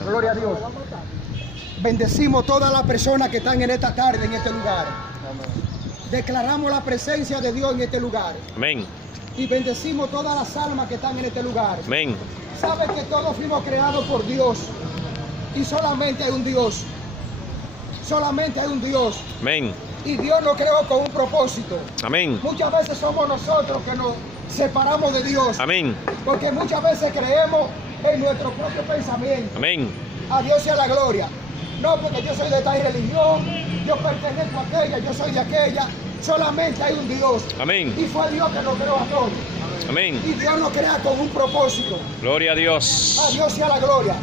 Gloria a Dios. Bendecimos todas las personas que están en esta tarde, en este lugar. Declaramos la presencia de Dios en este lugar. Amén. Y bendecimos todas las almas que están en este lugar. Amén. Saben que todos fuimos creados por Dios. Y solamente hay un Dios. Solamente hay un Dios. Amén. Y Dios nos creó con un propósito. Amén. Muchas veces somos nosotros que nos separamos de Dios. Amén. Porque muchas veces creemos en nuestro propio pensamiento. Amén. A Dios sea la gloria. No porque yo soy de tal religión, yo pertenezco a aquella, yo soy de aquella. Solamente hay un Dios. Amén. Y fue Dios que nos creó a todos. Amén. Y Dios nos crea con un propósito. Gloria a Dios. A Dios sea la gloria.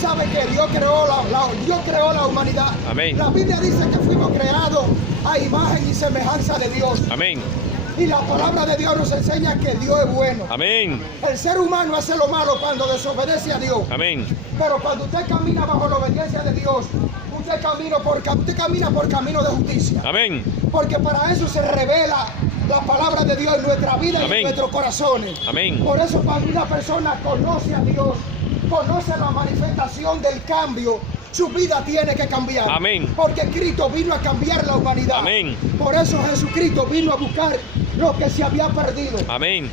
¿Sabe que Dios creó la humanidad? Amén. La Biblia dice que fuimos creados a imagen y semejanza de Dios. Amén. Y la palabra de Dios nos enseña que Dios es bueno. Amén. El ser humano hace lo malo cuando desobedece a Dios. Amén. Pero cuando usted camina bajo la obediencia de Dios, usted camina por camino de justicia. Amén. Porque para eso se revela la palabra de Dios en nuestra vida y Amén. en nuestros corazones. Amén. Por eso cuando una persona conoce a Dios, conoce la manifestación del cambio, su vida tiene que cambiar. Amén. Porque Cristo vino a cambiar la humanidad. Amén. Por eso Jesucristo vino a buscar lo que se había perdido. Amén.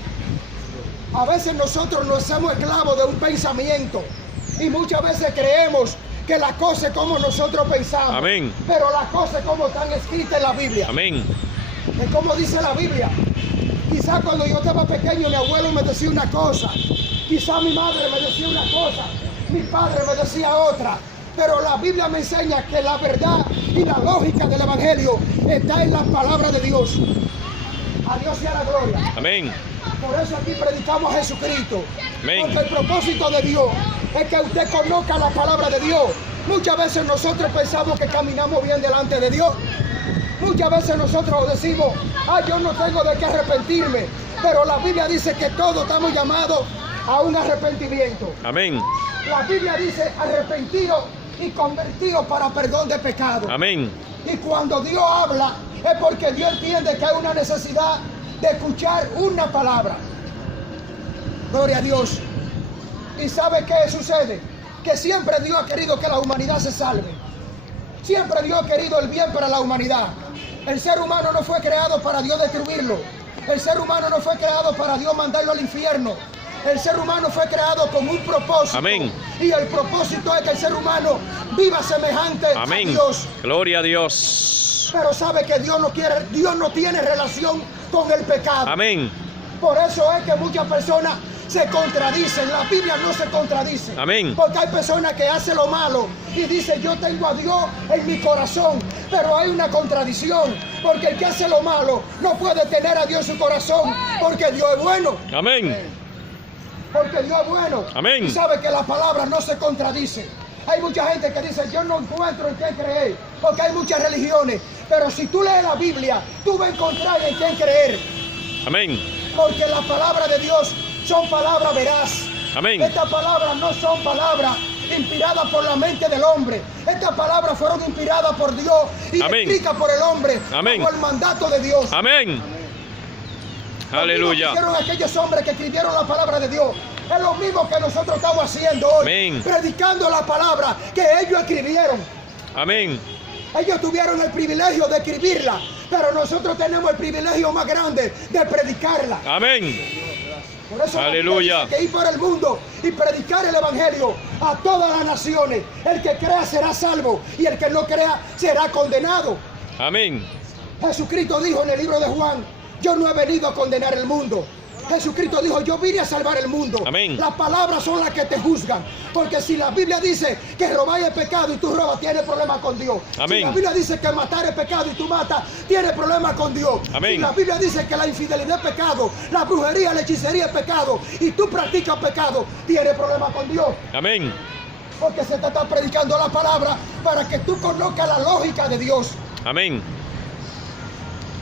A veces nosotros nos hacemos esclavos de un pensamiento y muchas veces creemos que las cosas como nosotros pensamos. Amén. Pero las cosas como están escritas en la Biblia. Amén. Es como dice la Biblia. Quizá cuando yo estaba pequeño mi abuelo me decía una cosa. Quizá mi madre me decía una cosa. Mi padre me decía otra. Pero la Biblia me enseña que la verdad y la lógica del Evangelio está en la palabra de Dios. A Dios sea la gloria. Amén. Por eso aquí predicamos a Jesucristo. Amén. Porque el propósito de Dios es que usted conozca la palabra de Dios. Muchas veces nosotros pensamos que caminamos bien delante de Dios. Muchas veces nosotros decimos, yo no tengo de qué arrepentirme. Pero la Biblia dice que todos estamos llamados a un arrepentimiento. Amén. La Biblia dice arrepentido y convertido para perdón de pecado. Amén. Y cuando Dios habla es porque Dios entiende que hay una necesidad de escuchar una palabra. Gloria a Dios. ¿Y sabe qué sucede? Que siempre Dios ha querido que la humanidad se salve. Siempre Dios ha querido el bien para la humanidad. El ser humano no fue creado para Dios destruirlo. El ser humano no fue creado para Dios mandarlo al infierno. El ser humano fue creado con un propósito. Amén. Y el propósito es que el ser humano viva semejante Amén. a Dios. Gloria a Dios. Pero sabe que Dios no tiene relación con el pecado. Amén. Por eso es que muchas personas se contradicen. La Biblia no se contradice. Amén. Porque hay personas que hacen lo malo y dicen yo tengo a Dios en mi corazón. Pero hay una contradicción. Porque el que hace lo malo no puede tener a Dios en su corazón. Porque Dios es bueno. Amén. Porque Dios es bueno. Amén. Y sabe que la palabra no se contradice. Hay mucha gente que dice yo no encuentro en qué creer. Porque hay muchas religiones. Pero si tú lees la Biblia, tú vas a encontrar en quién creer. Amén. Porque la palabra de Dios son palabras veraz. Amén. Estas palabras no son palabras inspiradas por la mente del hombre. Estas palabras fueron inspiradas por Dios y Amén. escritas por el hombre. Amén. Por el mandato de Dios. Amén. Aleluya. Hicieron aquellos hombres que escribieron la palabra de Dios. Es lo mismo que nosotros estamos haciendo hoy. Amén. Predicando la palabra que ellos escribieron. Amén. Ellos tuvieron el privilegio de escribirla, pero nosotros tenemos el privilegio más grande de predicarla. Amén. Por eso Aleluya. hay que ir por el mundo y predicar el evangelio a todas las naciones. El que crea será salvo y el que no crea será condenado. Amén. Jesucristo dijo en el libro de Juan, yo no he venido a condenar el mundo. Jesucristo dijo, yo vine a salvar el mundo. Amén. Las palabras son las que te juzgan. Porque si la Biblia dice que robar es pecado y tú robas, tienes problema con Dios. Amén. Si la Biblia dice que matar es pecado y tú matas, tienes problema con Dios. Amén. Si la Biblia dice que la infidelidad es pecado, la brujería, la hechicería es pecado y tú practicas pecado, tienes problema con Dios. Amén. Porque se te está predicando la palabra para que tú conozcas la lógica de Dios. Amén.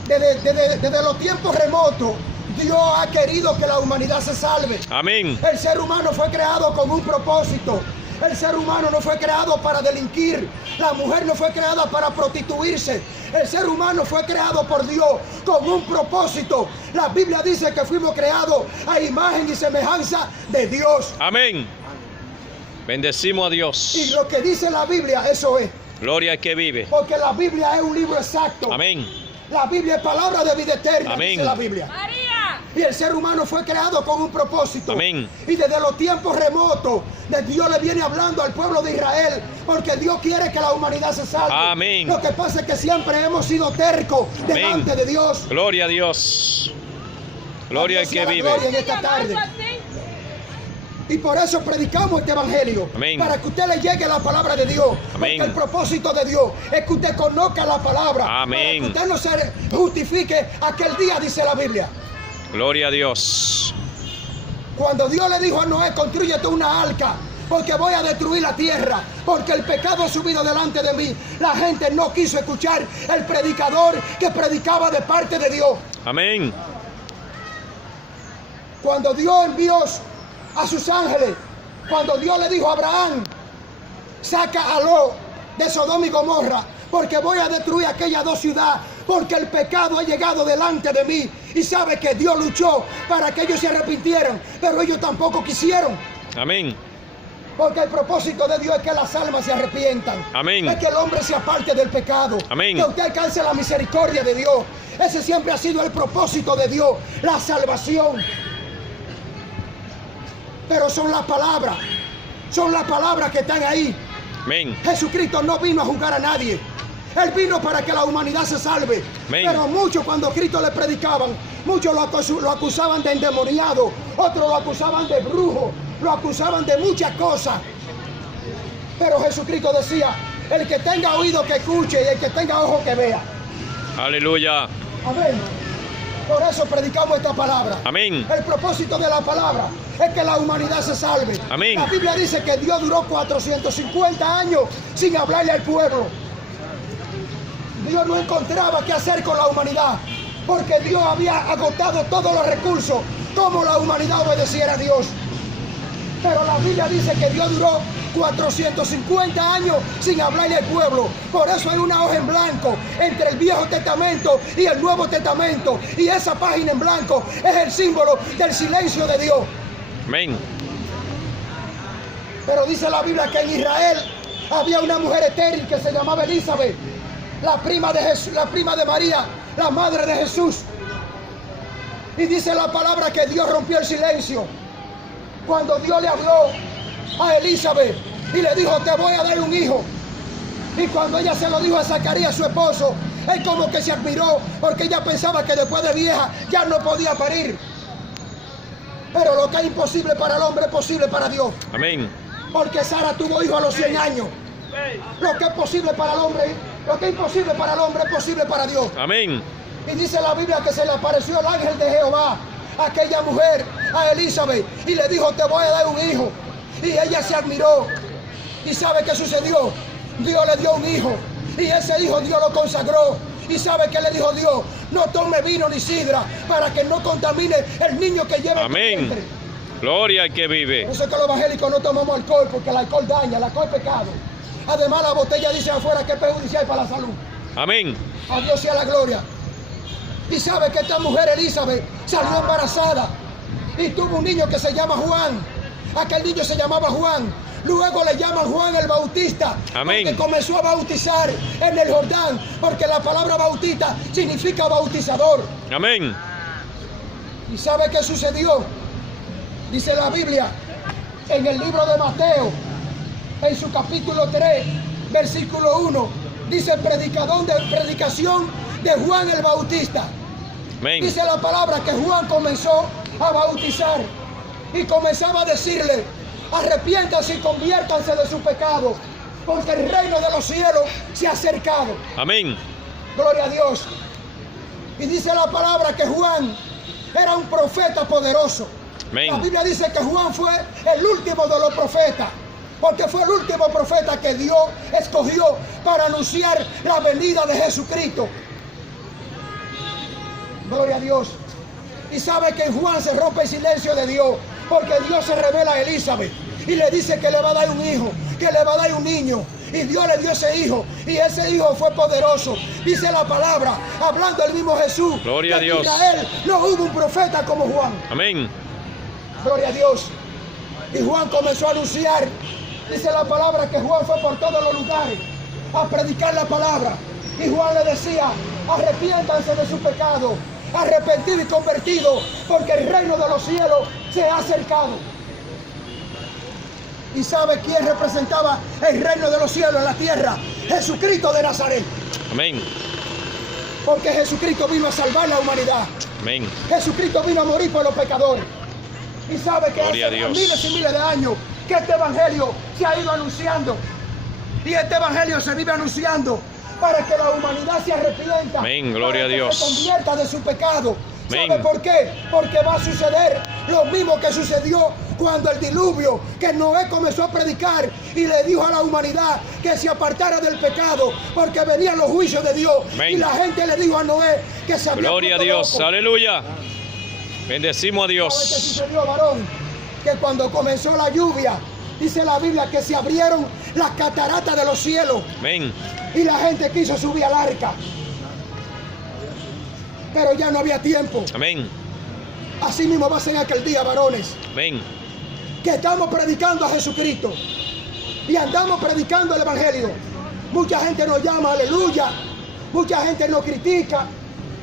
Desde los tiempos remotos, Dios ha querido que la humanidad se salve. Amén. El ser humano fue creado con un propósito. El ser humano no fue creado para delinquir. La mujer no fue creada para prostituirse. El ser humano fue creado por Dios con un propósito. La Biblia dice que fuimos creados a imagen y semejanza de Dios. Amén. Bendecimos a Y Dios. lo que dice la Biblia, eso es. Gloria al que vive. Porque la Biblia es un libro exacto. Amén. La Biblia es palabra de vida eterna, Amén. dice la Biblia. María. Y el ser humano fue creado con un propósito. Amén. Y desde los tiempos remotos, de Dios le viene hablando al pueblo de Israel, porque Dios quiere que la humanidad se salve. Amén. Lo que pasa es que siempre hemos sido tercos Amén. delante de Dios. Gloria a Dios. Gloria al Dios sea que la vive. gloria en esta tarde. Y por eso predicamos este evangelio. Amén. Para que usted le llegue la palabra de Dios. Amén. Porque el propósito de Dios es que usted conozca la palabra. Amén. Para que usted no se justifique aquel día, dice la Biblia. Gloria a Dios. Cuando Dios le dijo a Noé, construyete una arca, porque voy a destruir la tierra, porque el pecado ha subido delante de mí. La gente no quiso escuchar el predicador que predicaba de parte de Dios. Amén. Cuando Dios envió a sus ángeles, cuando Dios le dijo a Abraham, saca a Lot de Sodoma y Gomorra, porque voy a destruir aquellas dos ciudades, porque el pecado ha llegado delante de mí. Y sabe que Dios luchó para que ellos se arrepintieran, pero ellos tampoco quisieron. Amén. Porque el propósito de Dios es que las almas se arrepientan. Amén. Es que el hombre se aparte del pecado. Amén. Que usted alcance la misericordia de Dios. Ese siempre ha sido el propósito de Dios, la salvación. Pero son las palabras que están ahí. Amén. Jesucristo no vino a juzgar a nadie. Él vino para que la humanidad se salve. Amén. Pero muchos cuando Cristo le predicaban, muchos lo acusaban de endemoniado, otros lo acusaban de brujo, lo acusaban de muchas cosas. Pero Jesucristo decía, el que tenga oído que escuche y el que tenga ojo que vea. Aleluya. Amén. Por eso predicamos esta palabra. Amén. El propósito de la palabra es que la humanidad se salve. Amén. La Biblia dice que Dios duró 450 años sin hablarle al pueblo. Dios no encontraba qué hacer con la humanidad, porque Dios había agotado todos los recursos, como la humanidad obedeciera a Dios. Pero la Biblia dice que Dios duró 450 años sin hablarle al pueblo. Por eso hay una hoja en blanco entre el Viejo Testamento y el Nuevo Testamento. Y esa página en blanco es el símbolo del silencio de Dios. Amén. Pero dice la Biblia que en Israel había una mujer estéril que se llamaba Elizabeth, la prima de Jesús, la prima de María, la madre de Jesús. Y dice la palabra que Dios rompió el silencio cuando Dios le habló a Elizabeth y le dijo, te voy a dar un hijo. Y cuando ella se lo dijo a Zacarías, su esposo, él como que se admiró, porque ella pensaba que después de vieja ya no podía parir. Pero lo que es imposible para el hombre es posible para Dios. Amén. Porque Sara tuvo hijo a los 100 años. Lo que es posible para el hombre, lo que es imposible para el hombre es posible para Dios. Amén. Y dice la Biblia que se le apareció el ángel de Jehová a aquella mujer, a Elizabeth, y le dijo, te voy a dar un hijo. Y ella se admiró. ¿Y sabe qué sucedió? Dios le dio un hijo. Y ese hijo Dios lo consagró. ¿Y sabe qué le dijo Dios? No tome vino ni sidra para que no contamine el niño que lleva en tu Amén. vientre. Gloria al que vive. Por eso es que los evangélicos no tomamos alcohol, porque el alcohol daña, el alcohol es pecado. Además la botella dice afuera que es perjudicial para la salud. Amén. A Dios sea la gloria. Y sabe que esta mujer Elizabeth salió embarazada y tuvo un niño que se llama Juan. Aquel niño se llamaba Juan. Luego le llaman Juan el Bautista. Amén. Porque comenzó a bautizar en el Jordán. Porque la palabra bautista significa bautizador. Amén. ¿Y sabe qué sucedió? Dice la Biblia en el libro de Mateo, en su capítulo 3, versículo 1, dice predicación de Juan el Bautista. Amén. Dice la palabra que Juan comenzó a bautizar y comenzaba a decirle, arrepiéntanse y conviértanse de su pecado, porque el reino de los cielos se ha acercado. Amén. Gloria a Dios. Y dice la palabra que Juan era un profeta poderoso. Amén. La Biblia dice que Juan fue el último de los profetas, porque fue el último profeta que Dios escogió para anunciar la venida de Jesucristo. Gloria a Dios. Y sabe que en Juan se rompe el silencio de Dios, porque Dios se revela a Elizabeth y le dice que le va a dar un hijo, que le va a dar un niño. Y Dios le dio ese hijo, y ese hijo fue poderoso. Dice la palabra, hablando el mismo Jesús, Gloria a que Dios. en Israel no hubo un profeta como Juan. Amén. Gloria a Dios. Y Juan comenzó a anunciar Dice la palabra que Juan fue por todos los lugares a predicar la palabra. Y Juan le decía, arrepiéntanse de su pecado, arrepentido y convertido, porque el reino de los cielos se ha acercado. ¿Y sabe quién representaba el reino de los cielos en la tierra? Jesucristo de Nazaret. Amén. Porque Jesucristo vino a salvar la humanidad. Amén. Jesucristo vino a morir por los pecadores. Y sabe que Gloria a hace Dios. miles y miles de años que este evangelio se ha ido anunciando. Y este evangelio se vive anunciando para que la humanidad se arrepienta. Amén. Gloria para a Dios. que se convierta de su pecado. Amén. ¿Sabe por qué? Porque va a suceder lo mismo que sucedió cuando el diluvio, que Noé comenzó a predicar y le dijo a la humanidad que se apartara del pecado, porque venían los juicios de Dios. Amén. Y la gente le dijo a Noé que se había Gloria a vuelto Dios. loco. Aleluya. Bendecimos a ¿Sabe qué Dios. sucedió, varón? Que cuando comenzó la lluvia, dice la Biblia que se abrieron las cataratas de los cielos Amén. y la gente quiso subir al arca. Pero ya no había tiempo. Amén. Así mismo va a ser aquel día, varones, Amén. que estamos predicando a Jesucristo y andamos predicando el evangelio. Mucha gente nos llama aleluya, mucha gente nos critica,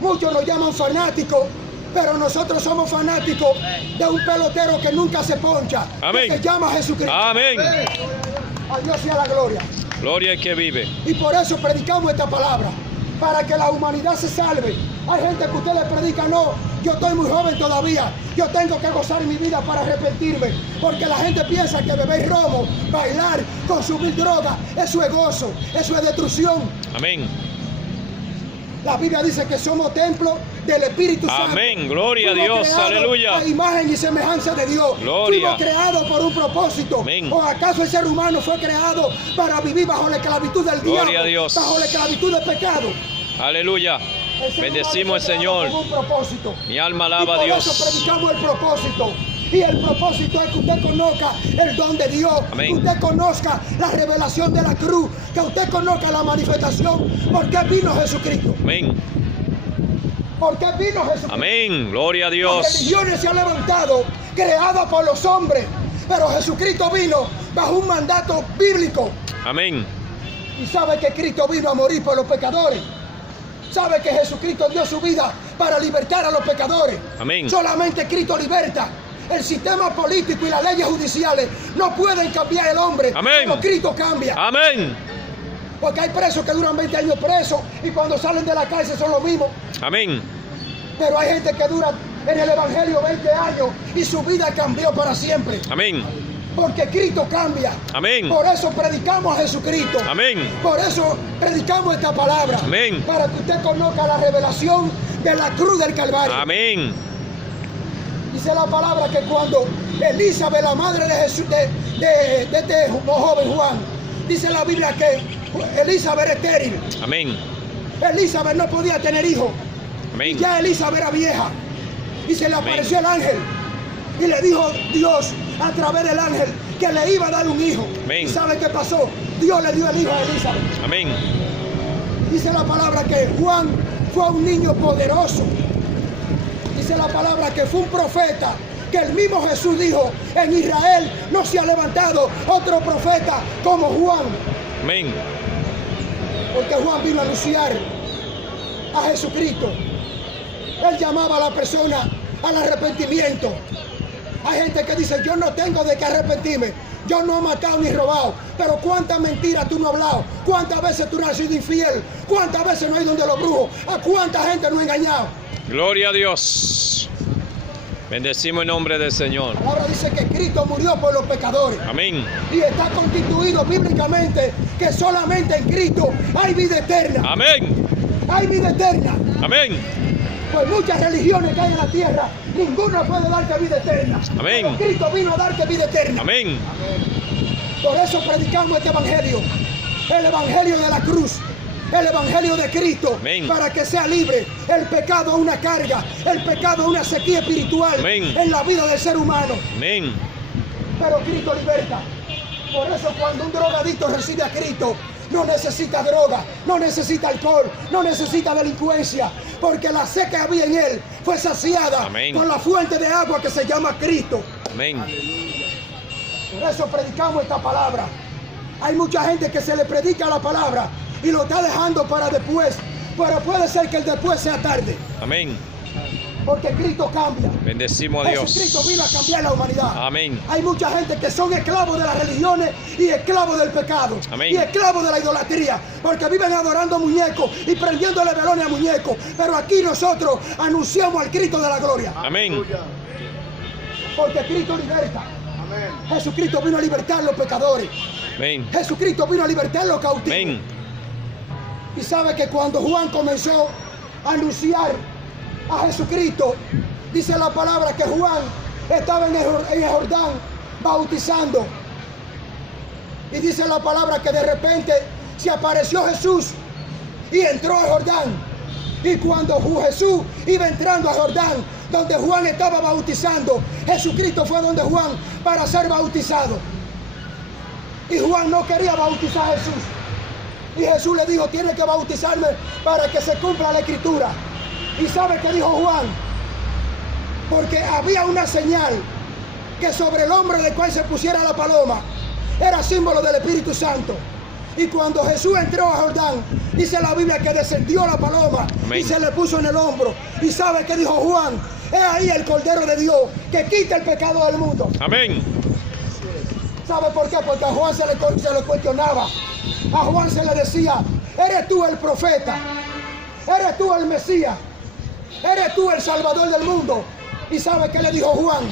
muchos nos llaman fanáticos, pero nosotros somos fanáticos de un pelotero que nunca se poncha, Amén. que se llama Jesucristo. Amén. A Dios sea la gloria. Gloria al que vive. Y por eso predicamos esta palabra, para que la humanidad se salve. Hay gente que usted le predica, no, yo estoy muy joven todavía, yo tengo que gozar mi vida para arrepentirme, porque la gente piensa que beber romo, bailar, consumir droga, eso es gozo, eso es destrucción. Amén. La Biblia dice que somos templo del Espíritu Santo. Amén. Gloria a Fuimos Dios. creados Aleluya. a imagen y semejanza de Dios. Gloria. Fuimos creados por un propósito. Amén. ¿O acaso el ser humano fue creado para vivir bajo la esclavitud del Gloria diablo? a Dios. Bajo la esclavitud del pecado. Aleluya. El ser Bendecimos al humano fue creado Señor. con un propósito. Mi alma Y alaba a por eso Dios. predicamos el propósito. Y el propósito es que usted conozca el don de Dios, Amén. que usted conozca la revelación de la cruz, que usted conozca la manifestación. ¿Por qué vino Jesucristo? Amén. ¿Por qué vino Jesucristo? Amén. Gloria a Las Dios. religiones se han levantado, creadas por los hombres, pero Jesucristo vino bajo un mandato bíblico. Amén. Y sabe que Cristo vino a morir por los pecadores. Sabe que Jesucristo dio su vida para libertar a los pecadores. Amén. Solamente Cristo liberta. El sistema político y las leyes judiciales no pueden cambiar el hombre. Amén. Pero Cristo cambia. Amén. Porque hay presos que duran 20 años presos y cuando salen de la cárcel son los mismos. Amén. Pero hay gente que dura en el Evangelio 20 años y su vida cambió para siempre. Amén. Porque Cristo cambia. Amén. Por eso predicamos a Jesucristo. Amén. Por eso predicamos esta palabra. Amén. Para que usted conozca la revelación de la cruz del Calvario. Amén. Dice la palabra que cuando Elizabeth, la madre de Jesús, de este joven Juan, dice la Biblia que Elizabeth era estéril. Amén. Elizabeth no podía tener hijos. Amén. Ya Elizabeth era vieja. Y se le Amén. apareció el ángel. Y le dijo Dios a través del ángel que le iba a dar un hijo. Amén. ¿Y sabe qué pasó? Dios le dio el hijo a Elizabeth. Amén. Dice la palabra que Juan fue un niño poderoso. Dice la palabra que fue un profeta. Que el mismo Jesús dijo, en Israel no se ha levantado otro profeta como Juan. Amén. Porque Juan vino a anunciar a Jesucristo. Él llamaba a la persona al arrepentimiento. Hay gente que dice, yo no tengo de qué arrepentirme. Yo no he matado ni robado. Pero cuántas mentiras tú no has hablado. Cuántas veces tú no has sido infiel. Cuántas veces no has ido donde los brujos. A cuánta gente no has engañado. Gloria a Dios. Bendecimos el nombre del Señor. Ahora dice que Cristo murió por los pecadores. Amén. Y está constituido bíblicamente que solamente en Cristo hay vida eterna. Amén. Hay vida eterna. Amén. Pues muchas religiones que hay en la tierra, ninguna puede darte vida eterna. Amén. Pero Cristo vino a darte vida eterna. Amén. Por eso predicamos este evangelio. El evangelio de la cruz. El evangelio de Cristo. Amén. Para que sea libre. El pecado es una carga. El pecado es una sequía espiritual. Amén. En la vida del ser humano. Amén. Pero Cristo liberta. Por eso cuando un drogadicto recibe a Cristo, no necesita droga, no necesita alcohol, no necesita delincuencia, porque la sed que había en él fue saciada Amén. por la fuente de agua que se llama Cristo. Amén. Por eso predicamos esta palabra. Hay mucha gente que se le predica la palabra y lo está dejando para después. Pero puede ser que el después sea tarde. Amén. Porque Cristo cambia. Bendecimos a Jesucristo Dios. vino a cambiar la humanidad. Amén. Hay mucha gente que son esclavos de las religiones y esclavos del pecado. Amén. Y esclavos de la idolatría. Porque viven adorando muñecos y prendiéndole velones a muñecos. Pero aquí nosotros anunciamos al Cristo de la gloria. Amén. Porque Cristo liberta. Jesucristo vino a libertar a los pecadores. Amén. Jesucristo vino a libertar a los cautivos. Amén. Y sabe que cuando Juan comenzó a anunciar a Jesucristo, dice la palabra que Juan estaba en el Jordán bautizando. Y dice la palabra que de repente se apareció Jesús y entró al Jordán. Y cuando Jesús iba entrando al Jordán, donde Juan estaba bautizando, Jesucristo fue donde Juan para ser bautizado. Y Juan no quería bautizar a Jesús. Y Jesús le dijo, tiene que bautizarme para que se cumpla la escritura. ¿Y sabe qué dijo Juan? Porque había una señal que sobre el hombro del cual se pusiera la paloma era símbolo del Espíritu Santo. Y cuando Jesús entró a Jordán, dice la Biblia que descendió la paloma. Amén. Y se le puso en el hombro. ¿Y sabe qué dijo Juan? Es ahí el Cordero de Dios que quita el pecado del mundo. Amén. ¿Sabe por qué? Porque a Juan se le cuestionaba. A Juan se le decía, ¿eres tú el profeta? ¿Eres tú el Mesías? ¿Eres tú el Salvador del mundo? ¿Y sabe qué le dijo Juan?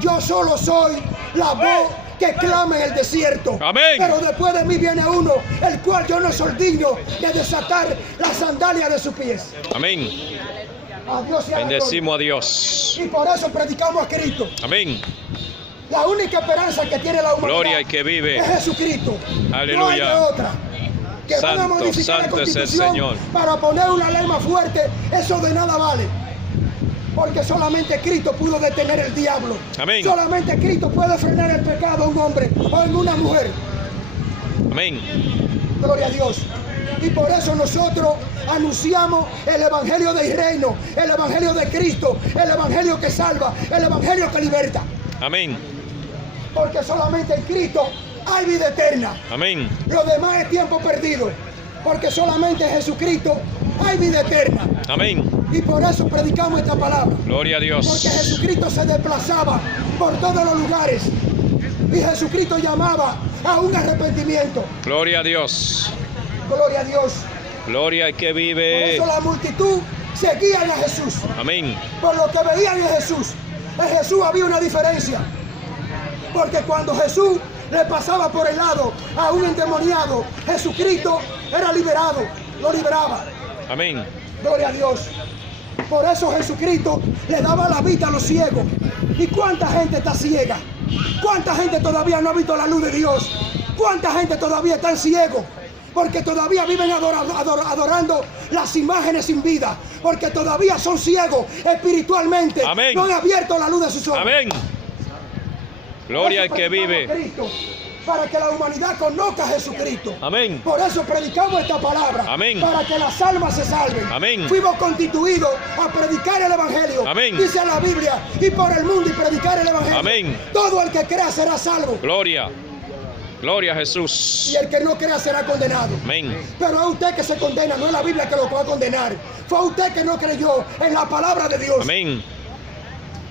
Yo solo soy la voz que clama en el desierto. Amén. Pero después de mí viene uno, el cual yo no soy digno de desatar las sandalias de sus pies. Amén. A Dios sea la Bendecimos a gloria. Dios. Y por eso predicamos a Cristo. Amén. La única esperanza que tiene la humanidad Gloria y que vive. es Jesucristo. Aleluya. No hay de otra. Que van a Santo, modificar la santo es el Constitución Señor. para poner una ley más fuerte, eso de nada vale. Porque solamente Cristo pudo detener el diablo. Amén. Solamente Cristo puede frenar el pecado en un hombre o en una mujer. Amén. Gloria a Dios. Y por eso nosotros anunciamos el Evangelio del Reino, el Evangelio de Cristo, el Evangelio que salva, el Evangelio que liberta. Amén. Porque solamente en Cristo hay vida eterna. Amén. Lo demás es tiempo perdido. Porque solamente en Jesucristo hay vida eterna. Amén. Y por eso predicamos esta palabra. Gloria a Porque Dios. Jesucristo se desplazaba por todos los lugares. Y Jesucristo llamaba a un arrepentimiento. Gloria a Dios. Gloria a Dios. Gloria y que Por vive. eso la multitud seguía a Jesús. Amén. Por lo que veían en Jesús. En Jesús había una diferencia. Porque cuando Jesús le pasaba por el lado a un endemoniado, Jesucristo era liberado, lo liberaba. Amén. Gloria a Dios. Por eso Jesucristo le daba la vista a los ciegos. ¿Y cuánta gente está ciega? ¿Cuánta gente todavía no ha visto la luz de Dios? ¿Cuánta gente todavía está ciego? Porque todavía viven adorando las imágenes sin vida. Porque todavía son ciegos espiritualmente. Amén. No han abierto la luz de sus ojos. Amén. Gloria y que vive. Cristo, para que la humanidad conozca a Jesucristo. Amén. Por eso predicamos esta palabra. Amén. Para que las almas se salven. Amén. Fuimos constituidos a predicar el Evangelio. Amén. Dice la Biblia, y por el mundo y predicar el Evangelio. Amén. Todo el que crea será salvo. Gloria. Gloria a Jesús. Y el que no crea será condenado. Amén. Pero es usted que se condena, no es la Biblia que lo va a condenar. Fue usted que no creyó en la palabra de Dios. Amén.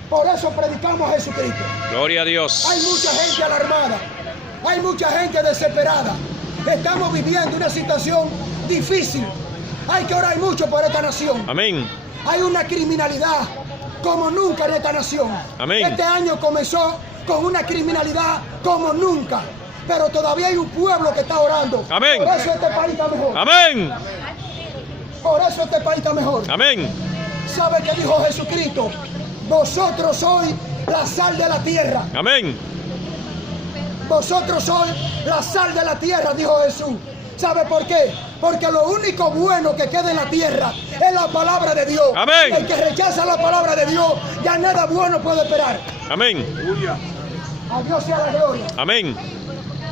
Por eso predicamos a Jesucristo. Gloria a Dios. Hay mucha gente alarmada, hay mucha gente desesperada. Estamos viviendo una situación difícil. Hay que orar mucho por esta nación. Amén. Hay una criminalidad como nunca en esta nación. Amén. Este año comenzó con una criminalidad como nunca. Pero todavía hay un pueblo que está orando. Amén. Por eso este país está mejor. Amén. Por eso este país está mejor. Amén. ¿Sabe qué dijo Jesucristo? Vosotros sois la sal de la tierra. Amén. Vosotros sois la sal de la tierra, dijo Jesús. ¿Sabe por qué? Porque lo único bueno que queda en la tierra es la palabra de Dios. Amén. El que rechaza la palabra de Dios, ya nada bueno puede esperar. Amén. A Dios sea la gloria. Amén.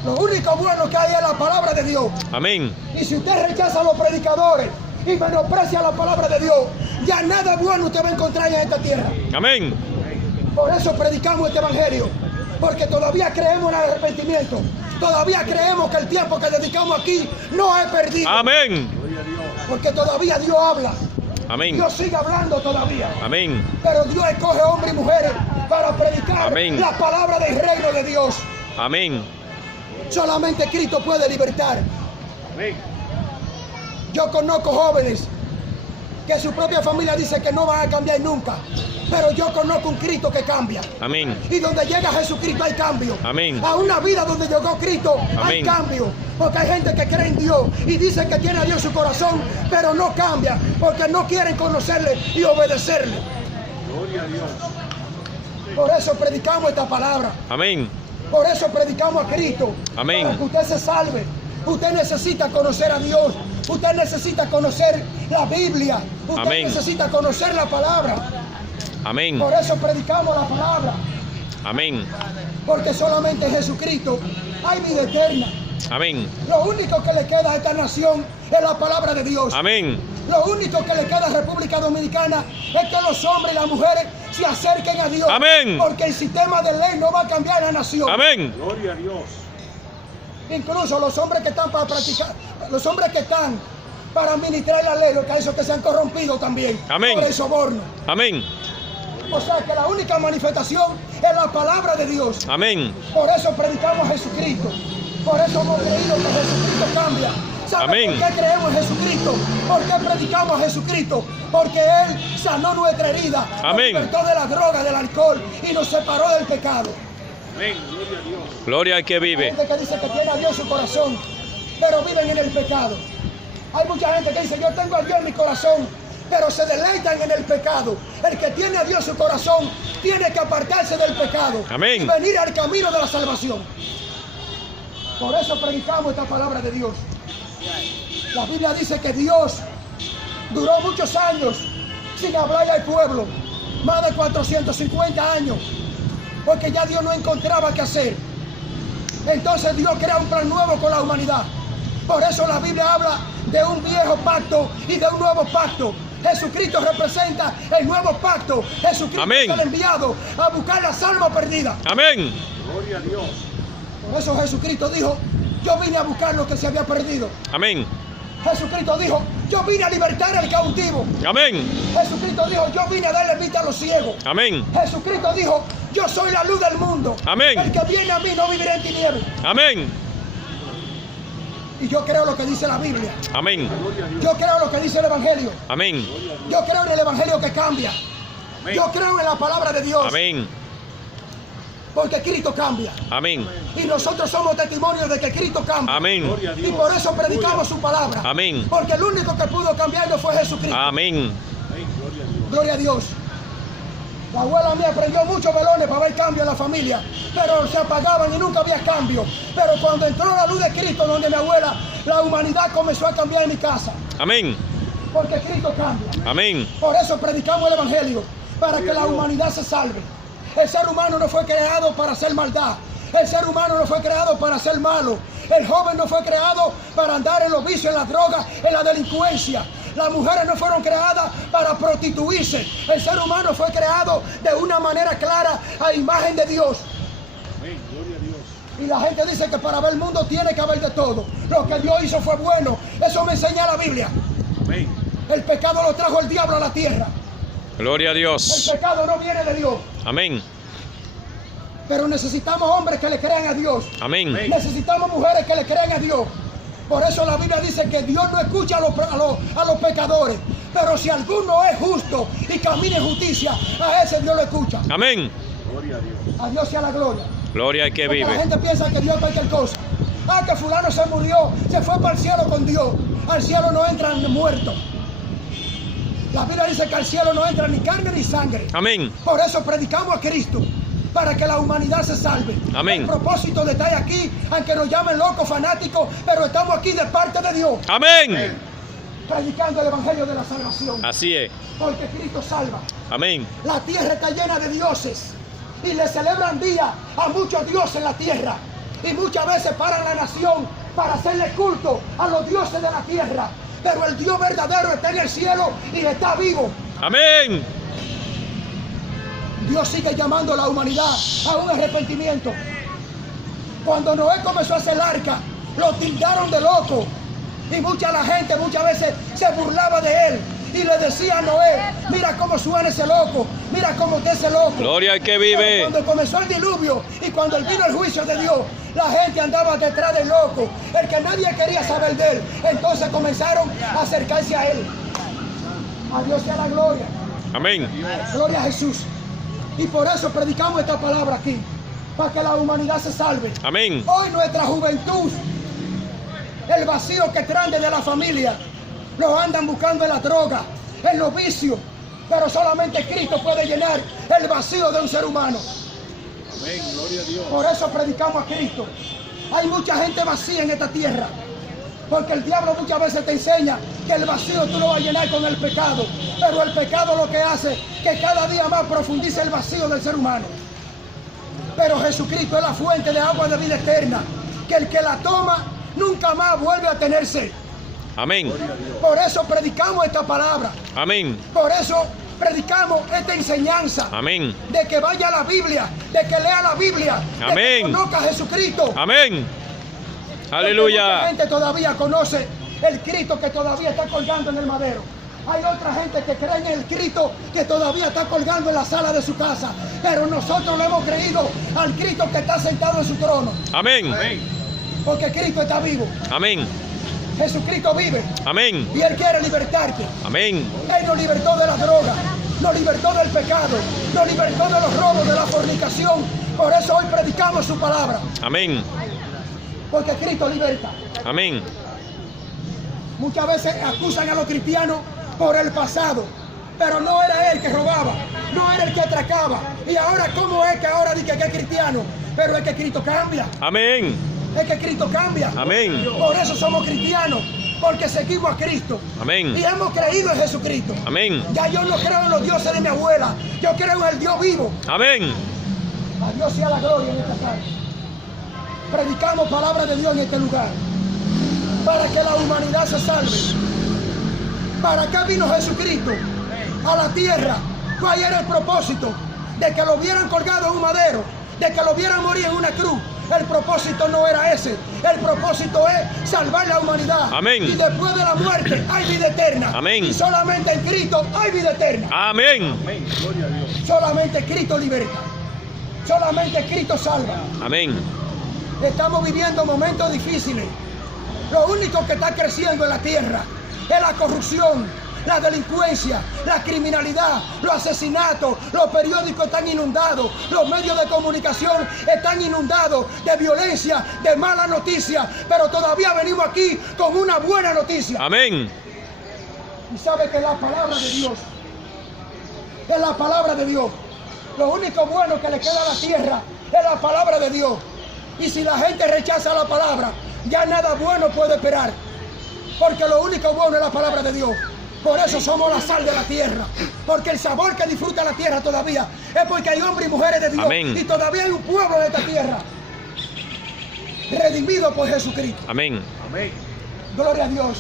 Lo único bueno que hay es la palabra de Dios. Amén. Y si usted rechaza a los predicadores y menosprecia la palabra de Dios, ya nada bueno usted va a encontrar en esta tierra. Amén. Por eso predicamos este evangelio. Porque todavía creemos en el arrepentimiento. Todavía creemos que el tiempo que dedicamos aquí no es perdido. Amén. Porque todavía Dios habla. Amén. Dios sigue hablando todavía. Amén. Pero Dios escoge hombres y mujeres para predicar Amén. la palabra del reino de Dios. Amén. Solamente Cristo puede libertar. Yo conozco jóvenes que su propia familia dice que no van a cambiar nunca. Pero yo conozco un Cristo que cambia. Amén. Y donde llega Jesucristo hay cambio. Amén. A una vida donde llegó Cristo hay Amén. cambio. Porque hay gente que cree en Dios y dice que tiene a Dios en su corazón, pero no cambia porque no quieren conocerle y obedecerle. Gloria a Dios. Por eso predicamos esta palabra. Amén. Por eso predicamos a Cristo. Amén. Para que usted se salve. Usted necesita conocer a Dios. Usted necesita conocer la Biblia. Usted Amén. necesita conocer la palabra. Amén. Por eso predicamos la palabra. Amén. Porque solamente en Jesucristo hay vida eterna. Amén. Lo único que le queda a esta nación es la palabra de Dios. Amén. Lo único que le queda a República Dominicana es que los hombres y las mujeres se acerquen a Dios. Amén. Porque el sistema de ley no va a cambiar la nación. Amén. Gloria a Dios. Incluso los hombres que están para practicar, los hombres que están para administrar la ley, lo que hay es que se han corrompido también. Amén. Por el soborno. Amén. O sea que la única manifestación es la palabra de Dios. Amén. Por eso predicamos a Jesucristo. Por eso hemos creído que Jesucristo cambia. ¿Sabe Amén. por qué creemos en Jesucristo? ¿Por qué predicamos a Jesucristo? Porque Él sanó nuestra herida. Amén. Nos libertó de la droga, del alcohol y nos separó del pecado. Amén. Gloria a Dios. Gloria al que Hay vive. gente que dice que tiene a Dios en su corazón, pero viven en el pecado. Hay mucha gente que dice, yo tengo a Dios en mi corazón, pero se deleitan en el pecado. El que tiene a Dios en su corazón tiene que apartarse del pecado. Amén. Y venir al camino de la salvación. Por eso predicamos esta palabra de Dios. La Biblia dice que Dios duró muchos años sin hablarle al pueblo. Más de 450 años. Porque ya Dios no encontraba qué hacer. Entonces Dios crea un plan nuevo con la humanidad. Por eso la Biblia habla de un viejo pacto y de un nuevo pacto. Jesucristo representa el nuevo pacto. Jesucristo Amén. es el enviado a buscar las almas perdidas. Amén. Gloria a Dios. Por eso Jesucristo dijo, yo vine a buscar lo que se había perdido. Amén. Jesucristo dijo, yo vine a libertar al cautivo. Amén. Jesucristo dijo, yo vine a darle vista a los ciegos. Amén. Jesucristo dijo, yo soy la luz del mundo. Amén. El que viene a mí no vivirá en tinieblas. Amén. Y yo creo lo que dice la Biblia. Amén. Gloria a Dios. Yo creo lo que dice el Evangelio. Amén. Yo creo en el Evangelio que cambia. Amén. Yo creo en la palabra de Dios. Amén. Porque Cristo cambia. Amén. Y nosotros somos testimonios de que Cristo cambia. Amén. Gloria a Dios. Y por eso predicamos su palabra. Amén. Porque el único que pudo cambiarlo fue Jesucristo. Amén. Amén. Gloria a Dios. Gloria a Dios. La abuela mía prendió muchos velones para ver cambio en la familia, pero se apagaban y nunca había cambio. Pero cuando entró la luz de Cristo donde mi abuela, la humanidad comenzó a cambiar en mi casa. Amén. Porque Cristo cambia. Amén. Por eso predicamos el Evangelio, para que la humanidad se salve. El ser humano no fue creado para hacer maldad. El ser humano no fue creado para ser malo. El joven no fue creado para andar en los vicios, en la droga, en la delincuencia. Las mujeres no fueron creadas para prostituirse. El ser humano fue creado de una manera clara a imagen de Dios. Amén. Gloria a Dios. Y la gente dice que para ver el mundo tiene que haber de todo. Lo que Dios hizo fue bueno. Eso me enseña la Biblia. Amén. El pecado lo trajo el diablo a la tierra. Gloria a El Dios. pecado no viene de Dios. Amén. Pero necesitamos hombres que le crean a Dios. Amén. Necesitamos mujeres que le crean a Dios. Por eso la Biblia dice que Dios no escucha a los pecadores. Pero si alguno es justo y camina en justicia, a ese Dios lo escucha. Amén. Gloria a Dios. A Dios sea la gloria. Gloria al que Porque la vive. gente piensa que Dios es cualquier cosa. Ah, que fulano se murió, se fue para el cielo con Dios. Al cielo no entran muertos. La Biblia dice que al cielo no entra ni carne ni sangre. Amén. Por eso predicamos a Cristo, para que la humanidad se salve. Amén. El propósito de estar aquí, aunque nos llamen locos, fanáticos, pero estamos aquí de parte de Dios, Amén. predicando el Evangelio de la salvación. Así es. Porque Cristo salva. Amén. La tierra está llena de dioses y le celebran día a muchos dioses en la tierra. Y muchas veces paran la nación para hacerle culto a los dioses de la tierra. Pero el Dios verdadero está en el cielo y está vivo. Amén. Dios sigue llamando a la humanidad a un arrepentimiento. Cuando Noé comenzó a hacer el arca, lo tildaron de loco. Y la gente muchas veces se burlaba de él. Y le decía a Noé, mira cómo suena ese loco, mira cómo está ese loco. Gloria al que vive. Pero cuando comenzó el diluvio y cuando vino el juicio de Dios, la gente andaba detrás del loco, el que nadie quería saber de él. Entonces comenzaron a acercarse a él. A Dios sea la gloria. Amén. Gloria a Jesús. Y por eso predicamos esta palabra aquí, para que la humanidad se salve. Amén. Hoy nuestra juventud, el vacío que traen de la familia, lo andan buscando en la droga, en los vicios, pero solamente Cristo puede llenar el vacío de un ser humano. Amén, gloria a Dios. Por eso predicamos a Cristo. Hay mucha gente vacía en esta tierra, porque el diablo muchas veces te enseña que el vacío tú lo vas a llenar con el pecado, pero el pecado lo que hace que cada día más profundice el vacío del ser humano. Pero Jesucristo es la fuente de agua de vida eterna, que el que la toma nunca más vuelve a tener sed. Amén. Por eso predicamos esta palabra. Amén. Por eso predicamos esta enseñanza. Amén. De que vaya a la Biblia, de que lea la Biblia, Amén. de que conozca a Jesucristo. Amén. Mucha Aleluya. gente todavía conoce el Cristo que todavía está colgando en el madero. Hay otra gente que cree en el Cristo que todavía está colgando en la sala de su casa. Pero nosotros le hemos creído al Cristo que está sentado en su trono. Amén. Amén. Porque Cristo está vivo. Amén. Jesucristo vive. Amén. Y Él quiere libertarte. Amén. Él nos libertó de la droga, nos libertó del pecado, nos libertó de los robos, de la fornicación. Por eso hoy predicamos su palabra. Amén. Porque Cristo liberta. Amén. Muchas veces acusan a los cristianos por el pasado, pero no era él que robaba, no era el que atracaba. Y ahora, ¿cómo es que ahora dice que es cristiano? Pero es que Cristo cambia, Amén. es que Cristo cambia. Amén. Por eso somos cristianos, porque seguimos a Cristo. Amén. Y hemos creído en Jesucristo. Amén. Ya yo no creo en los dioses de mi abuela, yo creo en el Dios vivo. Amén. A Dios sea la gloria en esta tarde. Predicamos palabra de Dios en este lugar, para que la humanidad se salve. ¿Para qué vino Jesucristo a la tierra? ¿Cuál era el propósito? De que lo vieran colgado en un madero, de que lo vieran morir en una cruz. El propósito no era ese. El propósito es salvar la humanidad. Amén. Y después de la muerte hay vida eterna. Amén. Y solamente en Cristo hay vida eterna. Amén. Amén, gloria a Dios. Solamente Cristo liberta. Solamente Cristo salva. Amén. Estamos viviendo momentos difíciles. Lo único que está creciendo en la tierra es la corrupción, la delincuencia, la criminalidad, los asesinatos. Los periódicos están inundados, los medios de comunicación están inundados de violencia, de malas noticias. Pero todavía venimos aquí con una buena noticia. Amén. Y sabe que la palabra de Dios es la palabra de Dios. Lo único bueno que le queda a la tierra es la palabra de Dios. Y si la gente rechaza la palabra, ya nada bueno puede esperar. Porque lo único bueno es la palabra de Dios. Por eso somos la sal de la tierra. Porque el sabor que disfruta la tierra todavía es porque hay hombres y mujeres de Dios. Amén. Y todavía hay un pueblo en esta tierra redimido por Jesucristo. Amén. Amén. Gloria a Dios.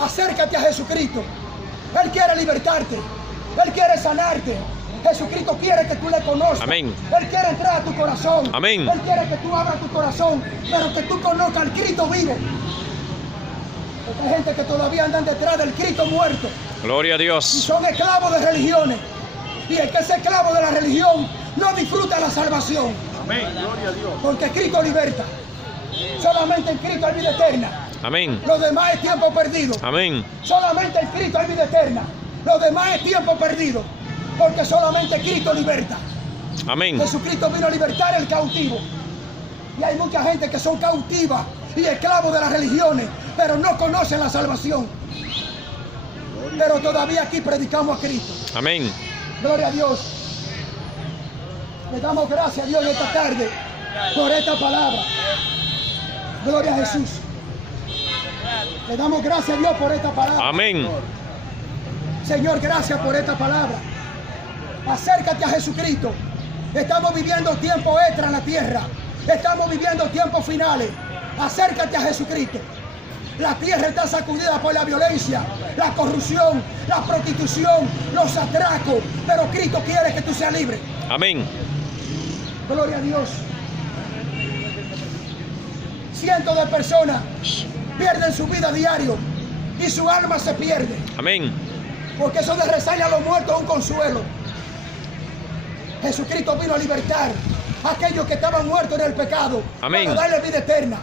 Acércate a Jesucristo. Él quiere libertarte. Él quiere sanarte. Jesucristo quiere que tú le conozcas. Amén. Él quiere entrar a tu corazón. Amén. Él quiere que tú abras tu corazón, pero que tú conozcas al Cristo vivo. Porque hay gente que todavía andan detrás del Cristo muerto Gloria a y Dios. son esclavos de religiones. Y el que es esclavo de la religión no disfruta la salvación, Amén, gloria a Dios. porque Cristo liberta. Solamente en Cristo hay vida eterna. Amén. Lo demás es tiempo perdido. Amén. Solamente en Cristo hay vida eterna. Lo demás es tiempo perdido. Porque solamente Cristo liberta. Amén. Jesucristo vino a libertar el cautivo. Y hay mucha gente que son cautivas y esclavos de las religiones, pero no conocen la salvación. Pero todavía aquí predicamos a Cristo. Amén. Gloria a Dios. Le damos gracias a Dios en esta tarde por esta palabra. Gloria a Jesús. Le damos gracias a Dios por esta palabra. Amén. Señor, gracias por esta palabra. Acércate a Jesucristo. Estamos viviendo tiempos extra en la tierra. Estamos viviendo tiempos finales. Acércate a Jesucristo. La tierra está sacudida por la violencia, la corrupción, la prostitución, los atracos. Pero Cristo quiere que tú seas libre. Amén. Gloria a Dios. Cientos de personas pierden su vida diario y su alma se pierde. Amén. Porque eso de rezarle a los muertos es un consuelo. Jesucristo vino a libertar a aquellos que estaban muertos en el pecado. Amén. Para darle vida eterna.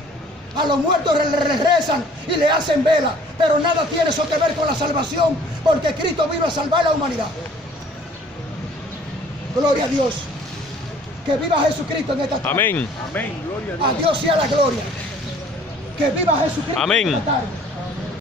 A los muertos le rezan y le hacen vela. Pero nada tiene eso que ver con la salvación. Porque Cristo vino a salvar a la humanidad. Gloria a Dios. Que viva Jesucristo en esta tarde. Amén. Amén. Gloria a Dios. A Dios sea la gloria. Que viva Jesucristo Amén. en esta tarde.